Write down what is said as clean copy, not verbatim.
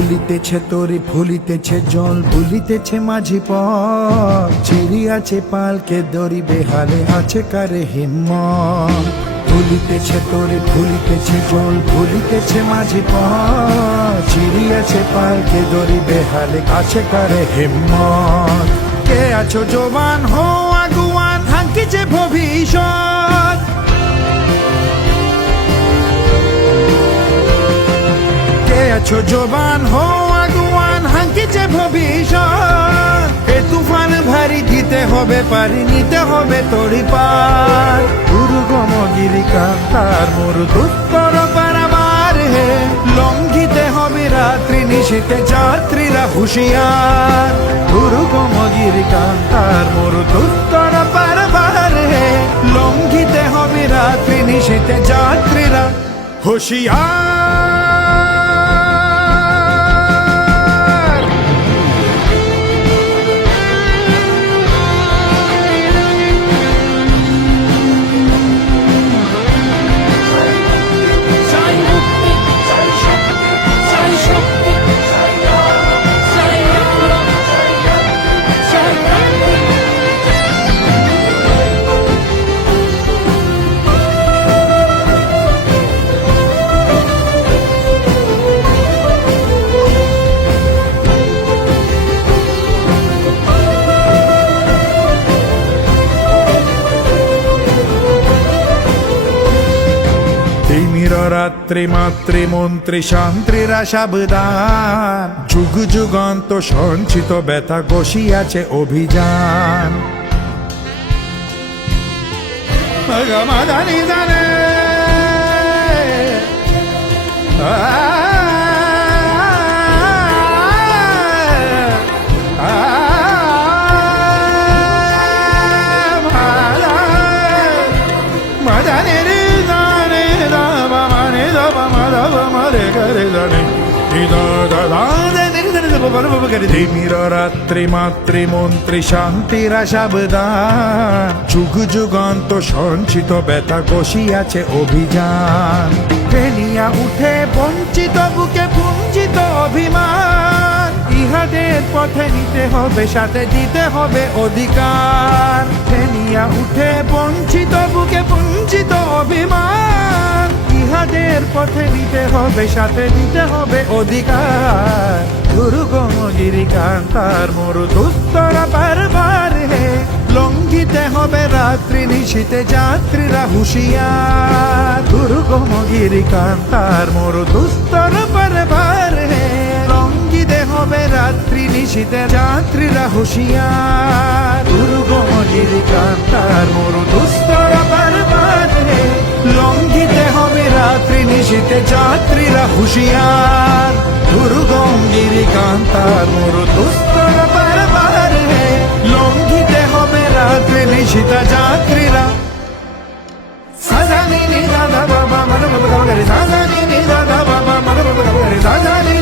বলিতেছে তোরে ভুলিতেছে জল ভুলিতেছে মাঝি পথ চিরিয়াছে পালকে দড়ি বেহালে আছে কারে হিম্মত ভুলিতেছে তোরে ভুলিতেছে জল ভুলিতেছে মাঝি পথ চিরিয়াছে পালকে দড়ি বেহালে আছে কারে হিম্মত কে আছো জবান হো আগুয়ান হাঙ্কিছে ভবিষ্যৎ কে আছো জবান হো আগুয়ান হাঙ্কিছে ভবিষ্যৎ এ তুফান ভারী দিতে হবে পারি নিতে হবে তরি পার দুর্গম গিরিকান্তার মরু দুস্তর পারাবার হে লঙ্ঘিতে হবে রাত্রি নিশীতে যাত্রীরা হুঁশিয়ার দুর্গম গিরিকান্তার মরু দুস্তর পারাবার হে লঙ্ঘিতে হবে রাত্রি নিশীতে যাত্রীরা হুঁশিয়ার রাত্রি মাতৃমন্ত্রী শান্ত্রীরা সাবধান যুগ যুগান্ত সঞ্চিত ব্যথা বসিয়াছে অভিযান জানে রাত্রি মাতৃমন্ত্রী শান্তিরা সাবধান যুগ যুগান্ত সঞ্চিত ব্যথা বসিয়াছে অভিযান ফেলিয়া উঠে বঞ্চিত বুকে পুঞ্জিত অভিমান ইহাদের পথে নিতে হবে সাথে দিতে হবে অধিকার ফেলিয়া উঠে বঞ্চিত বুকে পুঞ্জিত অভিমান ইহাদের পথে নিতে হবে সাথে দিতে হবে অধিকার দুর্গম গিরিকান্তার মরু দুস্তরা বারবার হে লঙ্ঘিতে হবে রাত্রি নিশীতে যাত্রীরা হুঁশিয়ার দুর্গম গিরিকান্তার মরু দুস্তর বারবার হে লঙ্ঘিতে হবে রাত্রি নিশীতে যাত্রীরা হুঁশিয়ার দুর্গম গিরিকান্তার মরু দুস্তর বারবার হে লঙ্ঘিতে হবে রাত্রি নিশীতে যাত্রীরা হুঁশিয়ার দুর্গম গিরিকান্তার মরু দুস্তর বারবার হে লঙ্ঘিতে হবে রাত্রি নিশীতে যাত্রীরা সাজানি নি দাদা বাবা মন বাবা সাজানি নি দাদা বাবা মন বাবা সাজানি